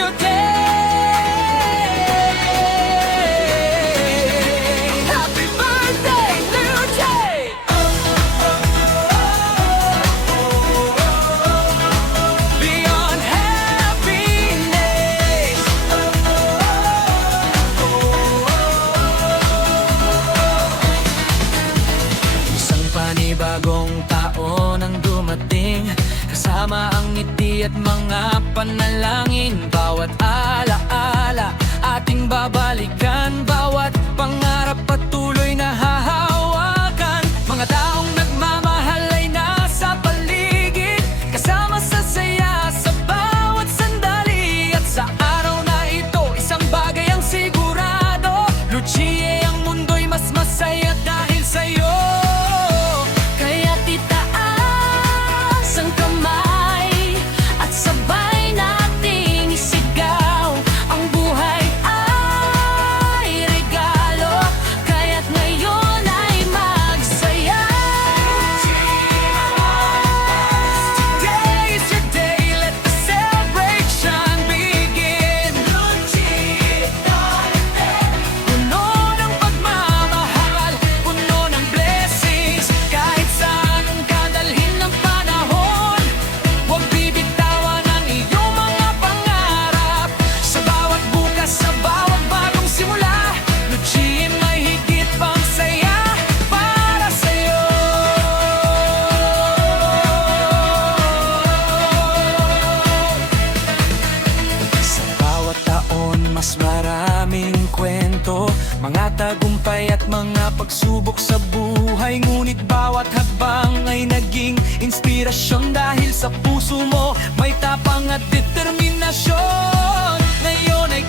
your day. Happy birthday, New Jay. Beyond happiness. Isang panibagong taon ang dumating, kasama ang ngiti at mga panalangin. Bawat alaala ating babalikan, bawat pangarap patuloy na hahawakan. Mga taong nagmamahal ay nasa paligid, kasama sa saya sa bawat sandali. At sa araw na ito, isang bagay ang sigurado, Lucia, ang mundo'y mas masaya dahil sa'yo. Kaya't itaas ang kamay at sabay nating isigaw, ang buhay ay regalo, kaya't ngayon ay magsaya. Today is your day, let the celebration begin. Puno ng pagmamahal, puno ng blessings, kahit saan ka dalhin ng panahon. Huwag bibitawan ang iyong mga pangarap, sa bawat bukas, sa bawat bagong simula. Lucia, may higit pang saya para sa'yo. Sa bawat taon, mas maraming kwento, mga tagumpay at mga pagsubok sa buhay. Ngunit bawat hakbang ay naging inspirasyon, dahil sa puso mo may tapang at determinasyon. Ngayon ay